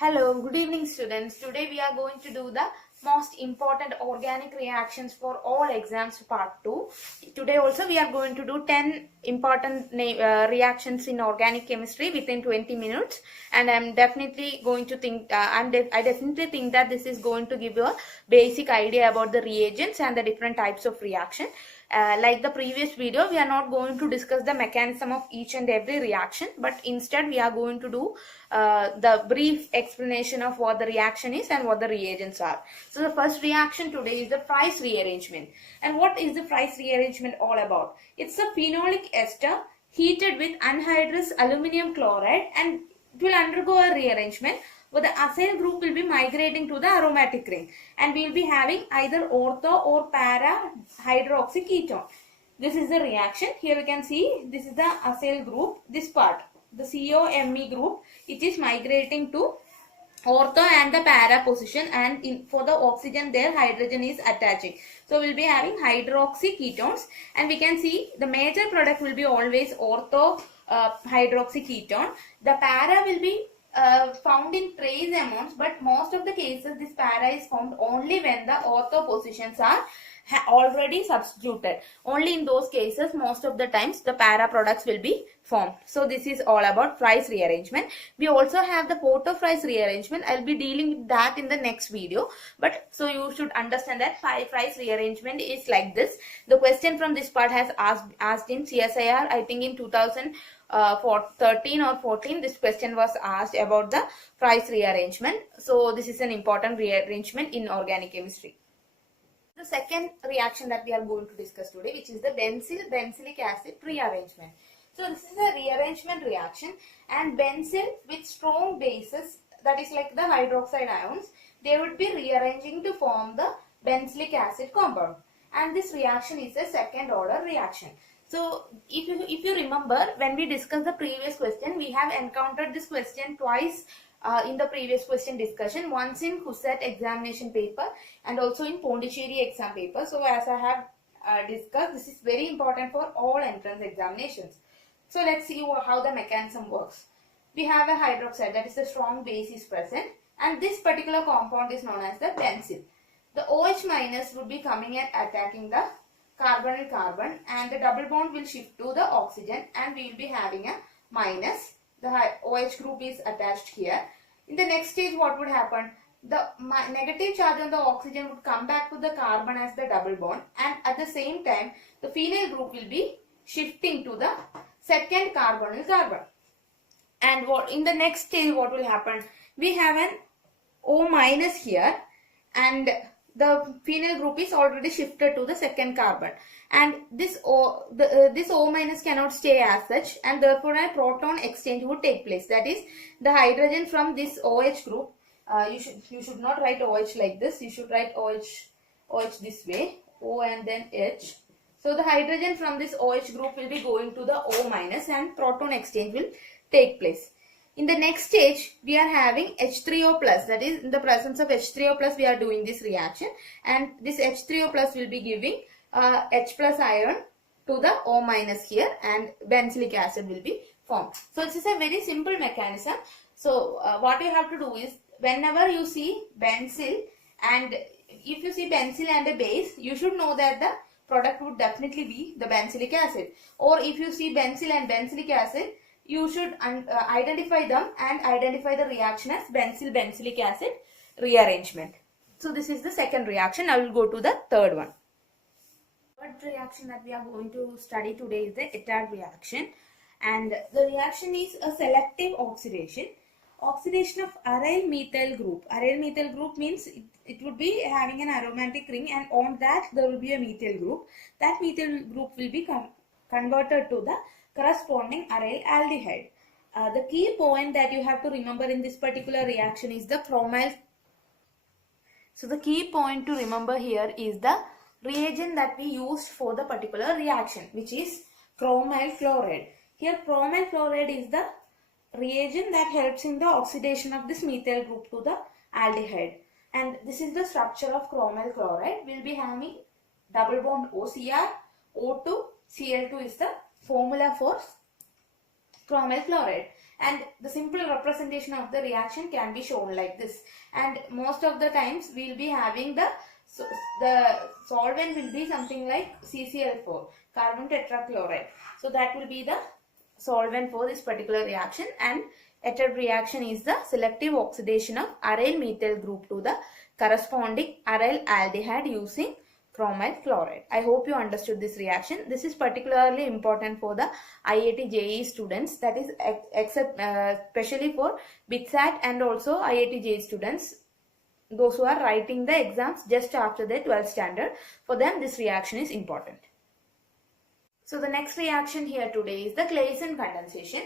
Hello, good evening students. Today we are going to do the most important organic reactions for all exams part 2. Today also we are going to do 10 important reactions in organic chemistry within 20 minutes, and I'm definitely going to think I definitely think that this is going to give you a basic idea about the reagents and the different types of reaction. Like the previous video, we are not going to discuss the mechanism of each and every reaction, but instead we are going to do the brief explanation of what the reaction is and what the reagents are. So the first reaction today is the Price rearrangement. And what is the Price rearrangement all about? It's a phenolic ester heated with anhydrous aluminum chloride, and it will undergo a rearrangement where the acyl group will be migrating to the aromatic ring, and we will be having either ortho or para hydroxy ketone. This is the reaction. Here we can see this is the acyl group, this part, the COMe group, it is migrating to ortho and the para position, and for the oxygen there hydrogen is attaching. So we will be having hydroxy ketones, and we can see the major product will be always ortho hydroxy ketone. The para will be found in trace amounts, but most of the cases this para is found only when the ortho positions are already substituted. Only in those cases most of the times the para products will be formed. So this is all about Price rearrangement. We also have the Porto-Price rearrangement. I'll be dealing with that in the next video, but so you should understand that Price rearrangement is like this. The question from this part has asked in CSIR, I think in 2013 or 14, this question was asked about the Price rearrangement. So this is an important rearrangement in organic chemistry. The second reaction that we are going to discuss today, which is the Benzil-Benzilic acid rearrangement. So this is a rearrangement reaction, and benzil with strong bases, that is like the hydroxide ions, they would be rearranging to form the benzylic acid compound, and this reaction is a second order reaction. So if you remember, when we discussed the previous question, we have encountered this question twice in the previous question discussion, once in Husset examination paper and also in Pondicherry exam paper. So as I have discussed, this is very important for all entrance examinations. So let's see how the mechanism works. We have a hydroxide, that is a strong base is present, and this particular compound is known as the benzil. The OH minus would be coming and attacking the carbonyl carbon, and the double bond will shift to the oxygen, and we will be having a minus. The OH group is attached here. In the next stage, what would happen? The negative charge on the oxygen would come back to the carbon as the double bond, and at the same time the phenyl group will be shifting to the second carbonyl carbon. And what in the next stage what will happen? We have an O minus here, and the phenyl group is already shifted to the second carbon, and this O minus cannot stay as such, and therefore a proton exchange would take place. That is, the hydrogen from this OH group, you should not write OH like this, you should write OH this way, O and then H. So the hydrogen from this OH group will be going to the O minus, and proton exchange will take place. In the next stage, we are having H3O plus, that is, in the presence of H3O plus we are doing this reaction, and this H3O plus will be giving H plus ion to the O minus here, and benzylic acid will be formed. So this is a very simple mechanism. So what you have to do is, whenever you see benzil, and if you see benzil and a base, you should know that the product would definitely be the benzylic acid. Or if you see benzil and benzylic acid, you should identify them and identify the reaction as Benzil-Benzilic acid rearrangement. So this is the second reaction. I will go to the third one. Third reaction that we are going to study today is the ETAD reaction, and the reaction is a selective oxidation. Oxidation of aryl methyl group. Aryl methyl group means it would be having an aromatic ring, and on that there will be a methyl group. That methyl group will be converted to the corresponding aryl aldehyde. The key point that you have to remember in this particular reaction is the chromyl. So the key point to remember here is the reagent that we used for the particular reaction, which is chromyl chloride. Here chromyl chloride is the reagent that helps in the oxidation of this methyl group to the aldehyde. And this is the structure of chromyl chloride. We will be having double bond OCr, O2, Cl2 is the formula for chromyl chloride. and the simple representation of the reaction can be shown like this. And most of the times we will be having the solvent will be something like CCl4, carbon tetrachloride. So that will be the solvent for this particular reaction, and ethyl reaction is the selective oxidation of aryl methyl group to the corresponding aryl aldehyde using chromyl chloride. I hope you understood this reaction. This is particularly important for the IIT JEE students, that is especially for BITSAT and also IIT JEE students, those who are writing the exams just after their 12th standard. For them this reaction is important. So the next reaction here today is the Claisen condensation.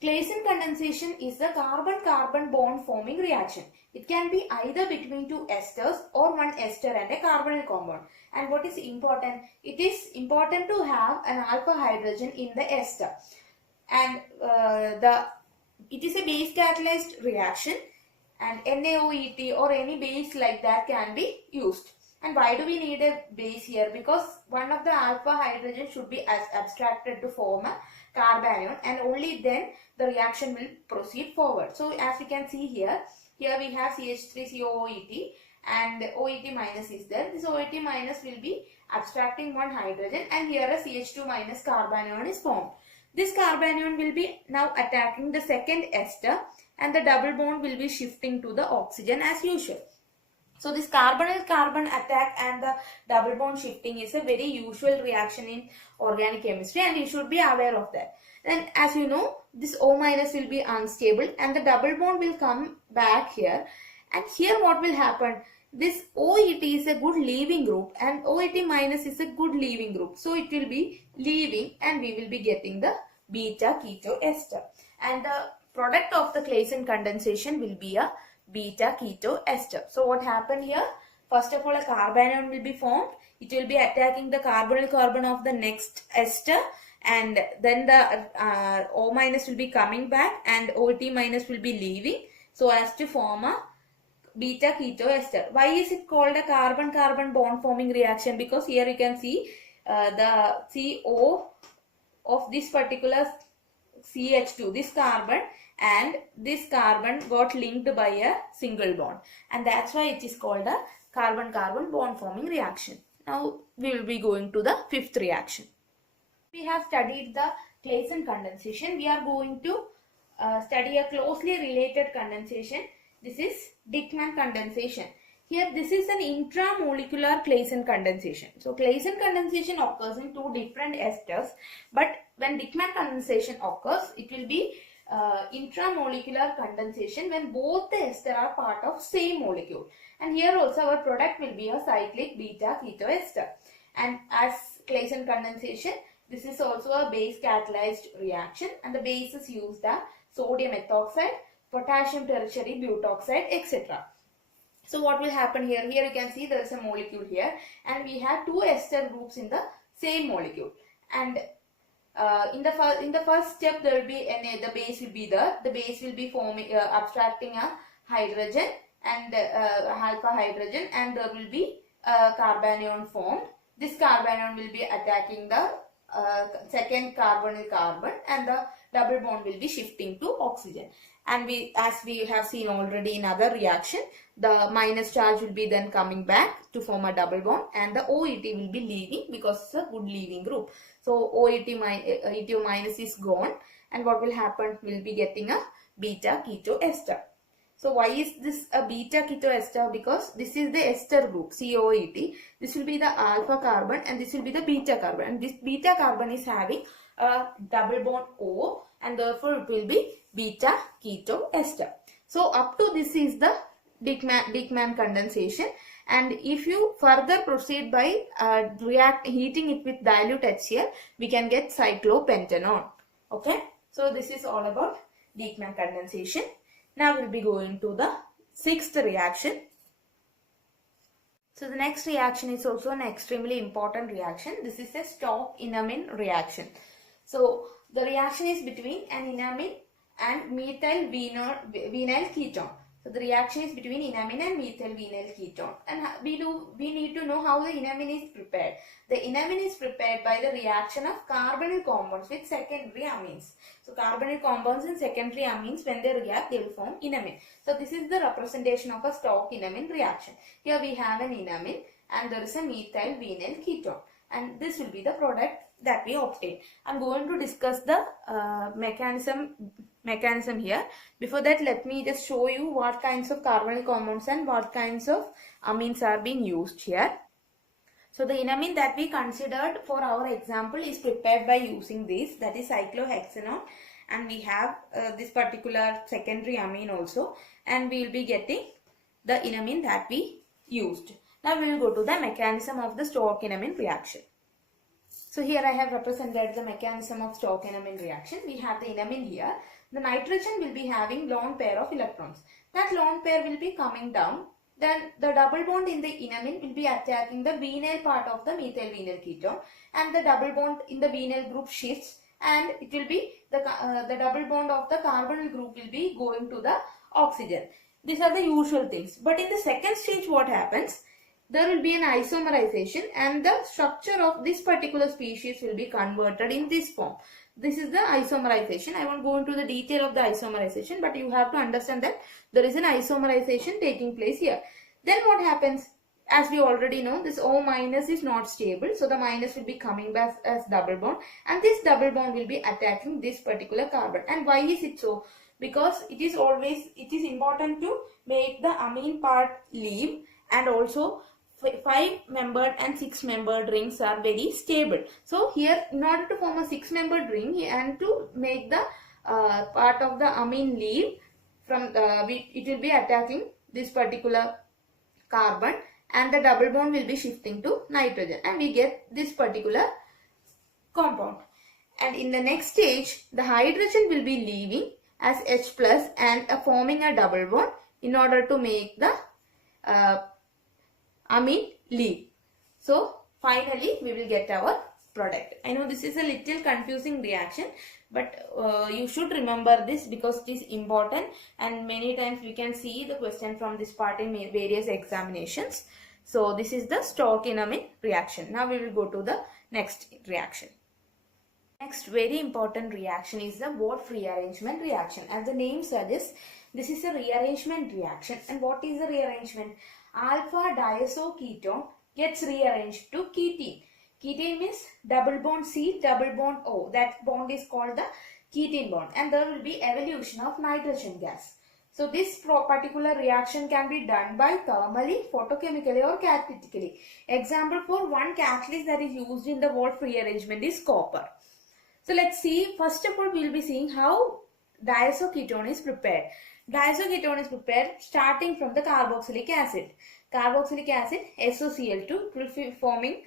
Claisen condensation is the carbon-carbon bond forming reaction. It can be either between two esters or one ester and a carbonyl compound. And what is important? It is important to have an alpha hydrogen in the ester. And it is a base catalyzed reaction, and NaOET or any base like that can be used. And why do we need a base here? Because one of the alpha hydrogen should be abstracted to form a carbanion, and only then the reaction will proceed forward. So as you can see here we have CH3COOET and OET minus is there. This OET minus will be abstracting one hydrogen, and here a CH2 minus carbanion is formed. This carbanion will be now attacking the second ester, and the double bond will be shifting to the oxygen as usual. So this carbonyl-carbon attack and the double bond shifting is a very usual reaction in organic chemistry, and you should be aware of that. Then as you know, this O minus will be unstable and the double bond will come back here. And here what will happen? This OET is a good leaving group and OET minus is a good leaving group. So it will be leaving and we will be getting the beta keto ester. And the product of the Claisen condensation will be a beta keto ester. So what happened here? First of all, a carbanion will be formed. It will be attacking the carbonyl carbon of the next ester, and then the O minus will be coming back and OT minus will be leaving so as to form a beta keto ester. Why is it called a carbon-carbon bond forming reaction? Because here you can see the CO of this particular CH2, this carbon, and this carbon got linked by a single bond, and that's why it is called a carbon-carbon bond forming reaction. Now we will be going to the fifth reaction. We have studied the Claisen condensation. We are going to study a closely related condensation. This is Dieckmann condensation. Here this is an intramolecular Claisen condensation. So Claisen condensation occurs in two different esters, but when Dieckmann condensation occurs, it will be intramolecular condensation when both the ester are part of same molecule. And here also our product will be a cyclic beta keto ester. And as Claisen condensation, this is also a base catalyzed reaction, and the bases used are sodium ethoxide, potassium tertiary butoxide, etc. So what will happen here? Here you can see there is a molecule here, and we have two ester groups in the same molecule. And in the first step there will be the base will be there. The base will be forming abstracting a hydrogen and alpha hydrogen, and there will be a carbanion formed. This carbanion will be attacking the second carbonyl carbon, and the double bond will be shifting to oxygen. And as we have seen already in other reaction, the minus charge will be then coming back to form a double bond, and the OET will be leaving because it's a good leaving group. So OET minus is gone, and what will happen? We'll be getting a beta keto ester. So why is this a beta keto ester? Because this is the ester group, COET. This will be the alpha carbon and this will be the beta carbon. And this beta carbon is having a double bond O, and therefore it will be beta keto ester. So up to this is the Dieckmann condensation. And if you further proceed by heating it with dilute HCl, we can get cyclopentanone. Okay. So this is all about Dieckmann condensation. Now we'll be going to the sixth reaction. So the next reaction is also an extremely important reaction. This is a stork-enamine reaction. So the reaction is between an enamine and methyl vinyl ketone. So the reaction is between enamine and methyl vinyl ketone, and we need to know how the enamine is prepared. The enamine is prepared by the reaction of carbonyl compounds with secondary amines. So carbonyl compounds and secondary amines, when they react, they will form enamine. So this is the representation of a stork enamine reaction. Here we have an enamine and there is a methyl vinyl ketone, and this will be the product that we obtain. I'm going to discuss the mechanism here. Before that, let me just show you what kinds of carbonyl compounds and what kinds of amines are being used here. So the enamine that we considered for our example is prepared by using this, that is cyclohexanone, and we have this particular secondary amine also, and we will be getting the enamine that we used. Now we will go to the mechanism of the stork enamine reaction. So here I have represented the mechanism of stork enamine reaction. We have the enamine here. The nitrogen will be having lone pair of electrons. That lone pair will be coming down. Then the double bond in the enamine will be attacking the vinyl part of the methyl vinyl ketone, and the double bond in the vinyl group shifts, and it will be the double bond of the carbonyl group will be going to the oxygen. These are the usual things. But in the second stage, what happens? There will be an isomerization, and the structure of this particular species will be converted in this form. This is the isomerization. I won't go into the detail of the isomerization, but you have to understand that there is an isomerization taking place here. Then what happens? As we already know, this O minus is not stable. So the minus will be coming back as double bond, and this double bond will be attacking this particular carbon. And why is it so? Because it is important to make the amine part leave, and also 5-membered and 6-membered rings are very stable. So here, in order to form a 6-membered ring and to make the part of the amine leave from it will be attacking this particular carbon, and the double bond will be shifting to nitrogen, and we get this particular compound. And in the next stage, the hydrogen will be leaving as H plus and forming a double bond in order to make the amine leave. So finally we will get our product. I know this is a little confusing reaction, but you should remember this because it is important, and many times we can see the question from this part in various examinations. So this is the stork enamine reaction. Now we will go to the next reaction. Next very important reaction is the Wolff rearrangement reaction. As the name suggests, this is a rearrangement reaction. And what is the rearrangement? Alpha diazoketone gets rearranged to ketene. Ketene means double bond C, double bond O. That bond is called the ketene bond, and there will be evolution of nitrogen gas. So this particular reaction can be done by thermally, photochemically or catalytically. Example for one catalyst that is used in the Wolff rearrangement is copper. So let's see, first of all we will be seeing how diazoketone is prepared. Diazoketone is prepared starting from the carboxylic acid. Carboxylic acid, SOCl2, will be forming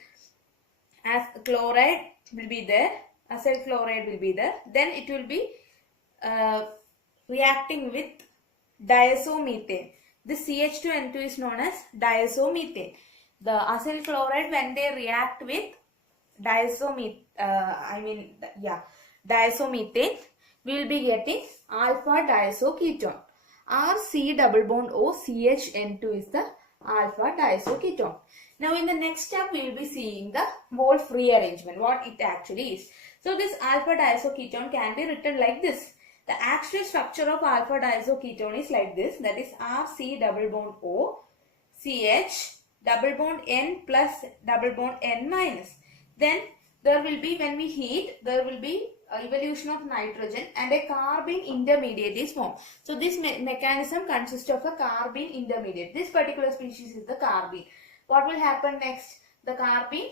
as chloride will be there, acyl chloride will be there. Then it will be reacting with diazomethane. This CH2N2 is known as diazomethane. The acyl chloride, when they react with diazomethane, we will be getting alpha diazoketone. Our C double bond O CHN2 is the alpha diazoketone. Now in the next step we will be seeing the Wolff rearrangement, what it actually is. So this alpha diazoketone can be written like this. The actual structure of alpha diazoketone is like this, that is RC double bond O CH double bond N plus double bond N minus. Then there will be, when we heat, there will be evolution of nitrogen and a carbene intermediate is formed. So this mechanism consists of a carbene intermediate. This particular species is the carbene. What will happen next? The carbene,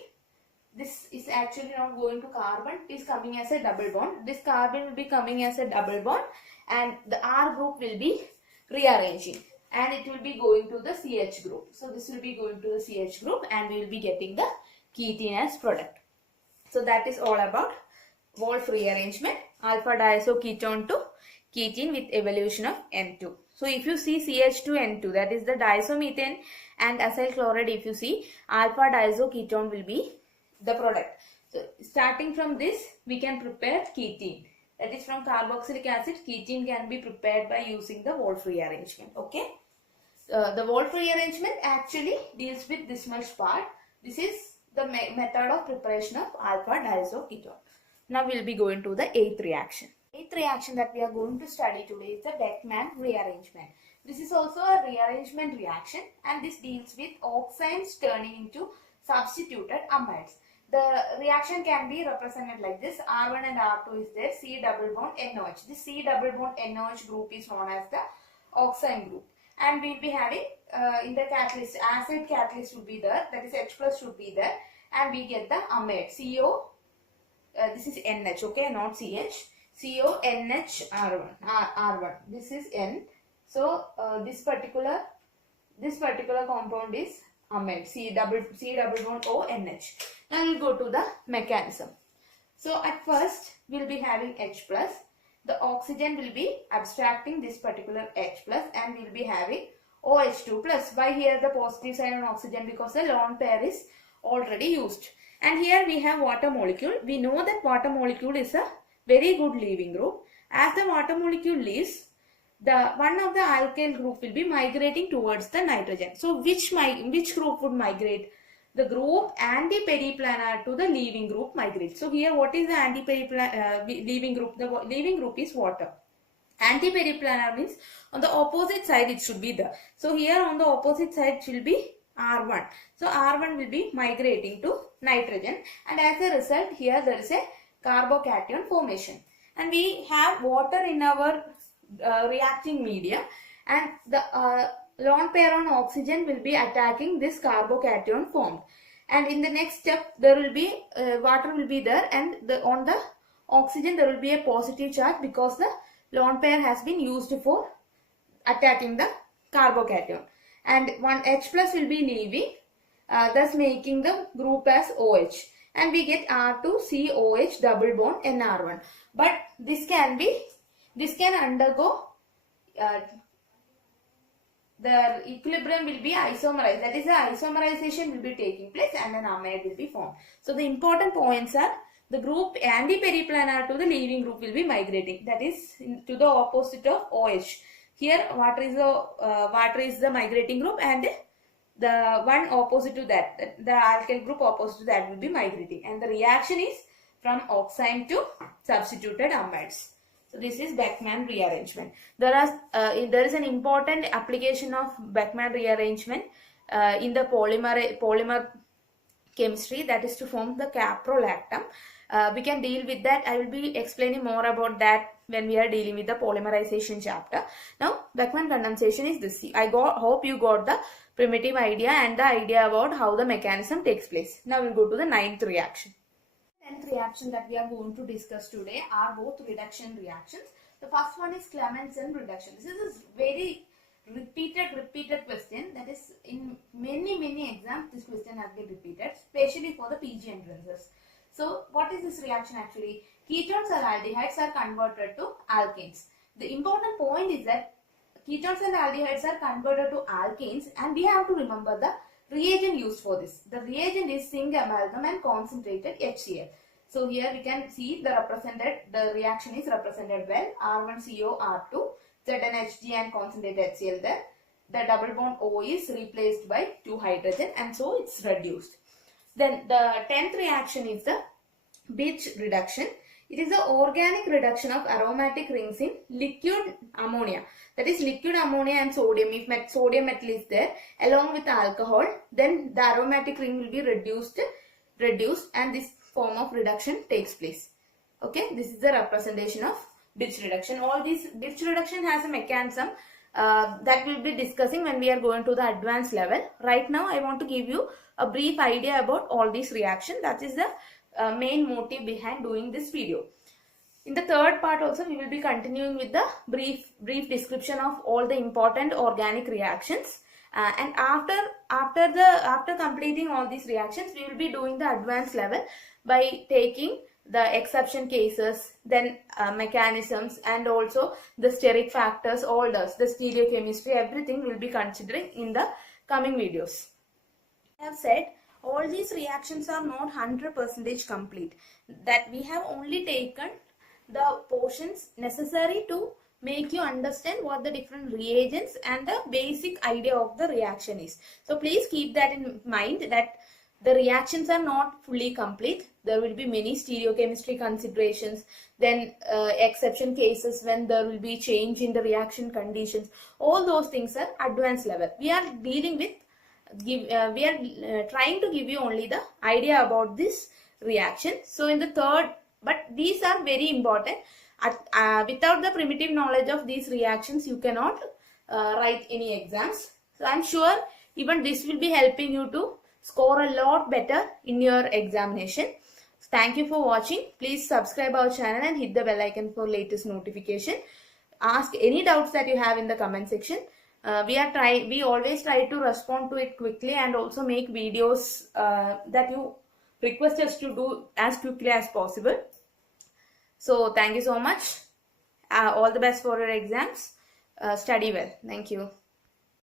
this is actually not going to carbon, it is coming as a double bond. This carbene will be coming as a double bond, and the R group will be rearranging, and it will be going to the CH group. So this will be going to the CH group, and we will be getting the ketene as product. So that is all about Wolff rearrangement, alpha diazoketone to ketene with evolution of N2. So if you see CH2N2, that is the diazomethane and acyl chloride, if you see, alpha diazoketone will be the product. So starting from this, we can prepare ketene. that is from carboxylic acid, ketene can be prepared by using the Wolff rearrangement. Okay. The Wolff rearrangement actually deals with this much part. This is the method of preparation of alpha diazoketone. Now we will be going to the 8th reaction. 8th reaction that we are going to study today is the Beckmann rearrangement. This is also a rearrangement reaction, and this deals with oxides turning into substituted amides. The reaction can be represented like this. R1 and R2 is there, C double bond NOH. This C double bond NOH group is known as the oxide group. And we will be having in the catalyst, acid catalyst would be there, that is H plus should be there, and we get the amide CO, this is NH, okay, not CH, CO NH R1, this is N. So this particular compound is amide, C double bond O NH. Now we will go to the mechanism. So at first we will be having H plus. The oxygen will be abstracting this particular H plus, and we will be having OH2 plus. Why here the positive sign on oxygen? Because the lone pair is already used. And here we have water molecule. We know that water molecule is a very good leaving group. As the water molecule leaves, the one of the alkyl group will be migrating towards the nitrogen. So which group would migrate? The group anti-periplanar to the leaving group migrates. So here what is the anti-periplanar leaving group? The leaving group is water. Anti-periplanar means on the opposite side it should be there. So here on the opposite side it will be R1. So R1 will be migrating to nitrogen, and as a result here there is a carbocation formation. And we have water in our reacting media, and the lone pair on oxygen will be attacking this carbocation formed, and in the next step there will be water will be there, and on the oxygen there will be a positive charge because the lone pair has been used for attacking the carbocation, and one H plus will be leaving, thus making the group as OH, and we get R2COH double bond NR1. But this can undergo the equilibrium will be isomerized, that is the isomerization will be taking place and an amide will be formed. So the important points are the group anti-periplanar to the leaving group will be migrating, that is to the opposite of OH. Here water is the migrating group, and the one opposite to that, the alkyl group opposite to that will be migrating, and the reaction is from oxide to substituted amides. So this is Beckmann rearrangement. There is an important application of Beckmann rearrangement in the polymer chemistry, that is to form the caprolactam. We can deal with that. I will be explaining more about that when we are dealing with the polymerization chapter. Now Beckmann condensation is this. Hope you got the primitive idea and the idea about how the mechanism takes place. Now we will go to the 9th reaction. 10th reaction that we are going to discuss today are both reduction reactions. The first one is Clemmensen reduction. This is a very repeated question, that is in many exams this question has been repeated, especially for the PG entrances. So what is this reaction actually? Ketones or aldehydes are converted to alkanes. The important point is that ketones and aldehydes are converted to alkanes, and we have to remember the reagent used for this. The reagent is zinc amalgam and concentrated HCl. So here we can see the reaction is represented well. R1CO R2, ZnHg and concentrated HCl there. The double bond O is replaced by 2 hydrogen, and so it's reduced. Then the 10th reaction is the Birch reduction. It is the organic reduction of aromatic rings in liquid ammonia. That is liquid ammonia and sodium. If sodium metal is there along with alcohol, then the aromatic ring will be reduced, and this form of reduction takes place. Okay, this is the representation of Birch reduction. All these Birch reduction has a mechanism that we'll be discussing when we are going to the advanced level. Right now I want to give you a brief idea about all these reactions. That is the main motive behind doing this video. In the third part also we will be continuing with the brief description of all the important organic reactions, and after completing all these reactions we will be doing the advanced level by taking the exception cases, then mechanisms, and also the steric factors, all the stereochemistry, everything we will be considering in the coming videos. I have said all these reactions are not 100% complete, that we have only taken the portions necessary to make you understand what the different reagents and the basic idea of the reaction is. So please keep that in mind, that the reactions are not fully complete. There will be many stereochemistry considerations, then exception cases when there will be change in the reaction conditions. All those things are advanced level. We are dealing with, we are trying to give you only the idea about this reaction. So in the third, but these are very important. Without the primitive knowledge of these reactions, you cannot write any exams. So I am sure even this will be helping you to score a lot better in your examination. Thank you for watching. Please subscribe our channel and hit the bell icon for latest notification. Ask any doubts that you have in the comment section. We always try to respond to it quickly, and also make videos that you request us to do as quickly as possible. So thank you so much. All the best for your exams. Study well. Thank you.